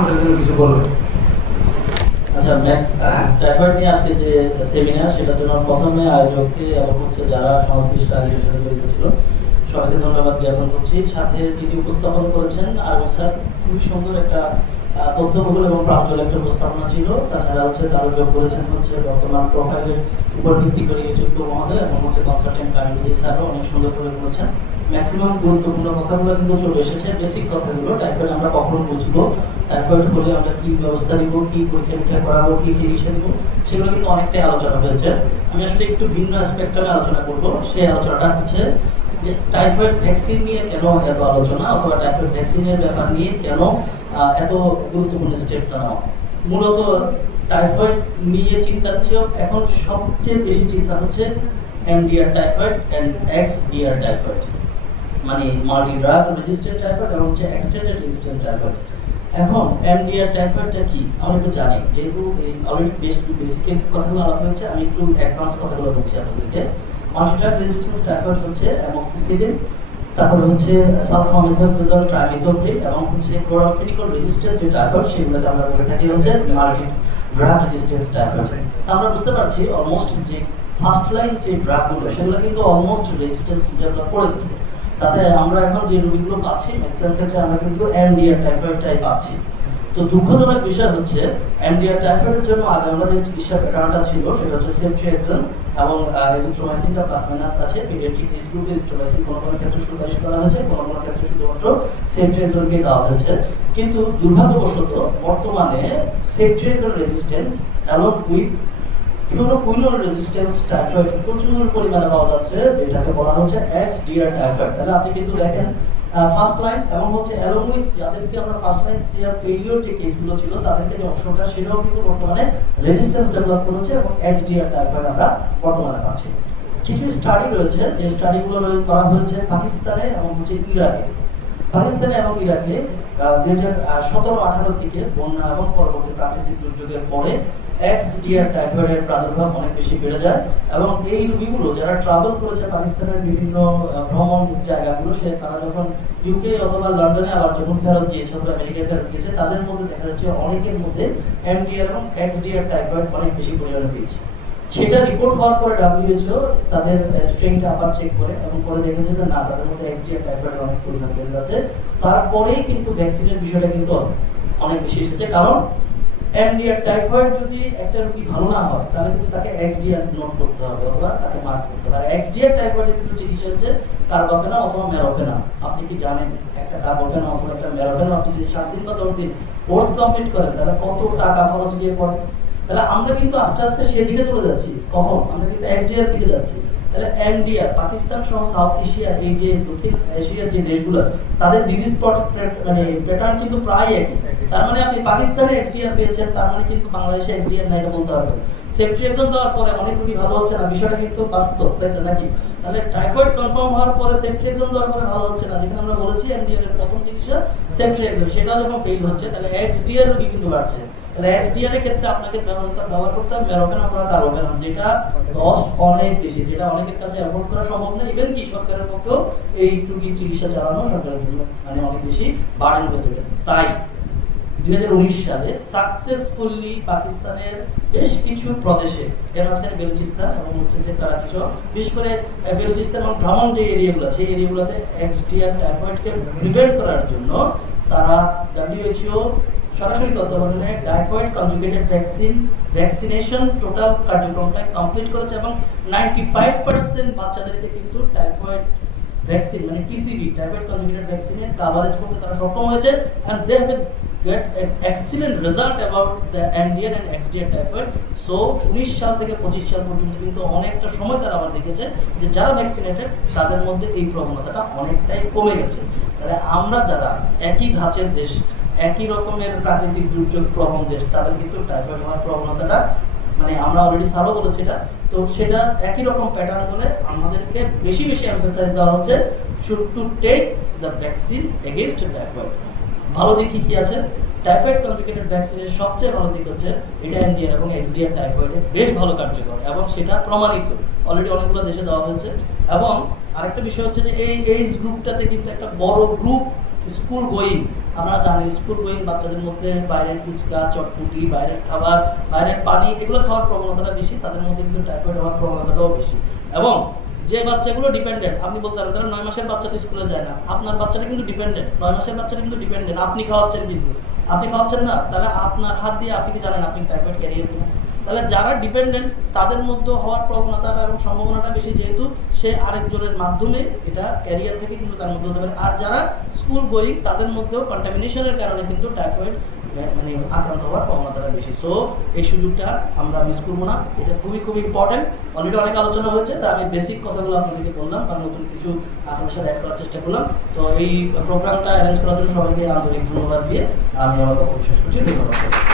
আমাদের জন্য কিছু করবে। আচ্ছা ম্যাক্স টাইফয়েড নিয়ে আজকে যে সেমিনার সেটার জন্য প্রথমে আয়োজককে এবং হচ্ছে যারা সংশ্লিষ্ট আয়োজকের সাথে জড়িত ছিল, সবাইকে ধন্যবাদ জ্ঞাপন করছি। সাথে যিনি উপস্থাপন করেছেন আর স্যার, খুবই সুন্দর একটা তথ্যবহুল এবং প্রাঞ্জল একটা উপস্থাপনা ছিল। তাছাড়া হচ্ছে তারা যোগ করেছেন হচ্ছে বর্তমান প্রোফাইলের উপর ভিত্তি করে ইউটিউব মহোদয় এবং হচ্ছে কনসালটেন্ট কারিগরি স্যারও অনেক সুন্দর করে বলেছেন। ম্যাক্সিমাম গুরুত্বপূর্ণ কথাগুলো কিন্তু চলে এসেছে। বেসিক কথাগুলো টাইফয়েড আমরা কখন বুঝব। টাইফয়েড হলে আমরা কি ব্যবস্থা নিব, কি পরীক্ষা নিরীক্ষা করাবো, কি চিকিৎসা দিব সেগুলো কিন্তু অনেকটাই আলোচনা হয়েছে। আমি আসলে একটু ভিন্ন অ্যাসপেক্টে আলোচনা করব। সেই আলোচনাটা হচ্ছে যে টাইফয়েড ভ্যাকসিন নিয়ে কেন এত আলোচনা অথবা টাইফয়েড ভ্যাকসিনের ব্যাপার নিয়ে কেন এত গুরুত্বপূর্ণ স্টেপটা নেওয়া? মূলত টাইফয়েড নিয়ে চিন্তার চেয়েও এখন সবচেয়ে বেশি চিন্তা হচ্ছে MDR typhoid and XDR typhoid মানে মাল্টি ড্রাগ রেজিস্ট্যান্ট টাইফয়েড এবং হচ্ছে এক্সটেন্ডেড রেজিস্ট্যান্ট টাইফয়েড এখন এমডিআর টাইফয়েডটা কি? আমরা একটু জানি, যেহেতু অলরেডি বেশ বেসিকের কথাগুলো আলাপ হয়েছে, আমি একটু অ্যাডভান্স কথাগুলো বলছি আপনাদেরকে। মাল্টি ড্রাগ রেজিস্ট্যান্স টাইফয়েড হচ্ছে অ্যামক্সিসিলিন তারপরে হচ্ছে সালফামিথাইলজেজল ট্রাইমিথোপ্রিন এবং হচ্ছে ক্লোরামফেনিকল রেজিস্ট্যান্ট যে টাইফয়েড সেগুলোকে আমরা বলে থাকি হচ্ছে মাল্টি ড্রাগ রেজিস্ট্যান্স টাইফয়েড আমরা বুঝতে পারছি অলমোস্ট যে ফার্স্ট লাইন যে ড্রাগগুলো সেগুলো কিন্তু অলমোস্ট রেজিস্ট্যান্স ডেভেলপ করে গেছে। তাতে আমরা এখন যে রোগীগুলো পাচ্ছি ম্যাক্সিমাম ক্ষেত্রে আমরা কিন্তু এমডিআর টাইফয়েডটাই পাচ্ছি। তো দুঃখজনক বিষয় হচ্ছে, এমডিআর টাইফয়েডের জন্য আগে আমরা যে চিকিৎসা প্যাটার্নটা ছিল, সেটা হচ্ছে সেফট্রিয়াক্সন এবং এজিথ্রোমাইসিনটা প্লাস মাইনাস আছে। পিডিয়াট্রিক এজ গ্রুপ এজিথ্রোমাইসিন কোনো কোনো ক্ষেত্রে সুপারিশ করা হয়েছে, কোনো কোনো ক্ষেত্রে শুধুমাত্র সেফট্রিয়াক্সনকে দেওয়া হয়েছে। কিন্তু দুর্ভাগ্যবশত বর্তমানে ceftriaxone resistance along with fluoroquinolone resistance typhoid প্রচুর পরিমাণে পাওয়া যাচ্ছে, যেটাকে বলা হচ্ছে এক্স ডিআর টাইফয়েড তাহলে আপনি কিন্তু দেখেন ফার্স্ট লাইন এবং হচ্ছে অ্যালং উইথ যাদেরকে আমরা ফার্স্ট লাইন ক্লিয়ার ফেলিওর যে কেসগুলো ছিল, তাদেরকে যে অপশনটা, সেটাও কিন্তু বর্তমানে রেজিস্ট্যান্স ডেভেলপ করেছে এবং এক্স ডিআর টাইফয়েড আমরা বর্তমানে পাচ্ছি। কিছু স্টাডি রয়েছে, যে স্টাডিগুলো করা হয়েছে পাকিস্তানে এবং হচ্ছে ইরাকে। পাকিস্তানে এবং ইরাকে দুই হাজার সতেরো আঠারোর দিকে বন্যা এবং পরবর্তী প্রাকৃতিক দুর্যোগের পরে এক্স টাইফয়েডের প্রাদুর্ভাব অনেক বেশি বেড়ে যায় এবং এই রোগীগুলো যারা ট্রাভেল করেছে পাকিস্তানের বিভিন্ন ভ্রমণ জায়গাগুলো, সে তারা যখন ইউকে অথবা লন্ডনে আবার যখন ফেরত গিয়েছে অথবা আমেরিকায় ফেরত গিয়েছে, তাদের মধ্যে দেখা যাচ্ছে অনেকের মধ্যে এমডিআর এবং টাইফয়েড অনেক বেশি পরিমাণে পেয়েছে সেটা রিপোর্ট হওয়ার পরে ডাব্লিউএইচও তাদের স্ট্রেনটা আবার চেক করে এবং করে দেখেছে যে না, তাদের মধ্যে এক্সডিআর টাইফয়েড অনেক পরিমাণ বেড়ে যাচ্ছে। তারপরেই কিন্তু ভ্যাকসিনের বিষয়টা কিন্তু অনেক বেশি এসেছে। কারণ এমডিআর টাইফয়েড যদি একটা রোগী ভালো না হয়, তাহলে কিন্তু তাকে এক্সডিআর নোট করতে হবে অথবা তাকে মার্ক করতে হবে। আর এক্সডিআর টাইফয়েডের কিন্তু চিকিৎসা হচ্ছে কার্বাপেনা অথবা মেরোপেনা আপনি কি জানেন, একটা কার্বাপেনা অথবা একটা মেরোপেনা আপনি যদি সাত দিন বা দশ দিন কোর্স কমপ্লিট করেন, তাহলে কত টাকা খরচ গিয়ে পড়ে? তাহলে আমরা কিন্তু আস্তে আস্তে সেদিকে চলে যাচ্ছি। কখন? আমরা কিন্তু এক্সডিআর দিকে যাচ্ছি। তাহলে এনডিআর পাকিস্তান সহ সাউথ এশিয়া এই যে দক্ষিণ এশিয়ার যে দেশগুলো, তাদের ডিজিজ মানে প্যাটার্ন কিন্তু প্রায় একই। তার মানে আপনি পাকিস্তানে এক্সডিআর পেয়েছেন, তার মানে কিন্তু বাংলাদেশে এক্সডিআর নাই এটা বলতে হবে। সেফটি এক্সাম দেওয়ার পরে অনেক রোগী ভালো হচ্ছে না, বিষয়টা কিন্তু বাস্তব, তাই তো নাকি? তাহলে টাইফয়েড কনফার্ম হওয়ার পরে সেফটি এক্সাম দেওয়ার পরে ভালো হচ্ছে না, যেখানে আমরা বলেছি এমডিআর প্রথম চিকিৎসা সেফটি এক্সাম সেটা যখন ফেল হচ্ছে, তাহলে এক্সডিআর রোগী কিন্তু বাড়ছে। তাহলে এক্সডিআর এর ক্ষেত্রে আপনাকে ব্যবহার ব্যবহার করতে হবে মেরোপেন অথবা কার্বোপেন যেটা কস্ট অনেক বেশি, যেটা অনেকের কাছে অ্যাফোর্ড করা সম্ভব না ইভেন কি সরকারের পক্ষেও এই রোগীর চিকিৎসা চালানো সরকারের জন্য মানে অনেক বেশি বার্ডেন হয়ে যাবে। তাই দুই সালে সাকসেসফুলি পাকিস্তানের বেশ কিছু প্রদেশে, এর মাঝখানে বেলুচিস্তান এবং হচ্ছে যে করাচি সহ বিশেষ করে বেলুচিস্তান এবং ভ্রমণ যে এরিয়াগুলো সেই এরিয়াগুলোতে এক্সডিআর টাইফয়েডকে প্রিভেন্ট করার জন্য তারা ডাব্লিউএইচও সরাসরি তত্ত্বাবধানে typhoid conjugated vaccine vaccination total কার্যক্রমটা complete করেছে এবং নাইনটি ফাইভ পার্সেন্ট বাচ্চাদেরকে কিন্তু টাইফয়েড ভ্যাকসিন মানে টিসিভি টাইফয়েড কনজুগেটেড ভ্যাকসিনে কভারেজ করতে তারা সক্ষম হয়েছে। And they have get excellent result about the MDR and XDR typhoid so উনিশ সাল থেকে পঁচিশ সাল পর্যন্ত কিন্তু অনেকটা সময় তারা আবার দেখেছে যে যারা ভ্যাকসিনেটেড তাদের মধ্যে এই প্রবণতাটা অনেকটাই কমে গেছে। তাহলে আমরা যারা একই ধাঁচের দেশ, একই রকমের প্রাকৃতিক দুর্যোগ প্রবণ দেশ, তাদের কিন্তু টাইফয়েড হওয়ার প্রবণতাটা মানে আমরা অলরেডি স্যারও বলেছি এটা, তো সেটা একই রকম প্যাটার্ন বলে আমাদেরকে বেশি বেশি এমফেসাইজ দেওয়া হচ্ছে to take the vaccine against typhoid ভালো দিক কি কি আছে? টাইফয়েড কনজুগেটেড ভ্যাকসিনের সবচেয়ে ভালো দিক হচ্ছে এটা এনডিআর এবং এক্সডিআর টাইফয়েডে বেশ ভালো কার্যকর এবং সেটা প্রমাণিত। অলরেডি অনেকগুলো দেশে দেওয়া হয়েছে। এবং আরেকটা বিষয় হচ্ছে যে এই এইজ গ্রুপটাতে কিন্তু একটা বড় গ্রুপ স্কুল গোয়িং আপনারা জানেন স্কুল গোয়িং বাচ্চাদের মধ্যে বাইরের ফুচকা, চটপুটি, বাইরের খাবার, বাইরের পানি, এগুলো খাওয়ার প্রবণতাটা বেশি, তাদের মধ্যে কিন্তু টাইফয়েড হওয়ার প্রবণতাটাও বেশি। এবং যে বাচ্চাগুলো ডিপেন্ডেন্ট আপনি বলতে পারেন, তারা নয় মাসের বাচ্চা তো স্কুলে যায় না। আপনার বাচ্চাটা কিন্তু ডিপেন্ডেন্ট নয় মাসের বাচ্চাটা কিন্তু ডিপেন্ডেন্ট আপনি খাওয়াচ্ছেন কিন্তু। আপনি খাওয়াচ্ছেন না, তাহলে আপনার হাত দিয়ে আপনি কি জানেন আপনি টাইফয়েড ক্যারিয়ার কিনা? তাহলে যারা ডিপেন্ডেন্ট তাদের মধ্যে হওয়ার প্রবণতাটা এবং সম্ভাবনাটা বেশি যেহেতু সে আরেকজনের মাধ্যমে এটা ক্যারিয়ার থেকে কিন্তু তার মধ্যে হতে পারে। আর যারা স্কুল গোয়িং তাদের মধ্যেও কন্টামিনেশনের কারণে কিন্তু টাইফয়েড মানে আক্রান্ত হওয়ার প্রবণতাটা বেশি। সো এই সুযোগটা আমরা মিস করব না। এটা খুবই খুবই ইম্পর্টেন্ট অলরেডি অনেক আলোচনা হয়েছে, তা আমি বেসিক কথাগুলো আপনাদেরকে বললাম। বা নতুন কিছু আপনাদের সাথে অ্যাড করার চেষ্টা করলাম। তো এই প্রোগ্রামটা অ্যারেঞ্জ করার জন্য সবাইকে আন্তরিক ধন্যবাদ দিয়ে আমি আমার বক্তব্য শেষ করছি। ধন্যবাদ।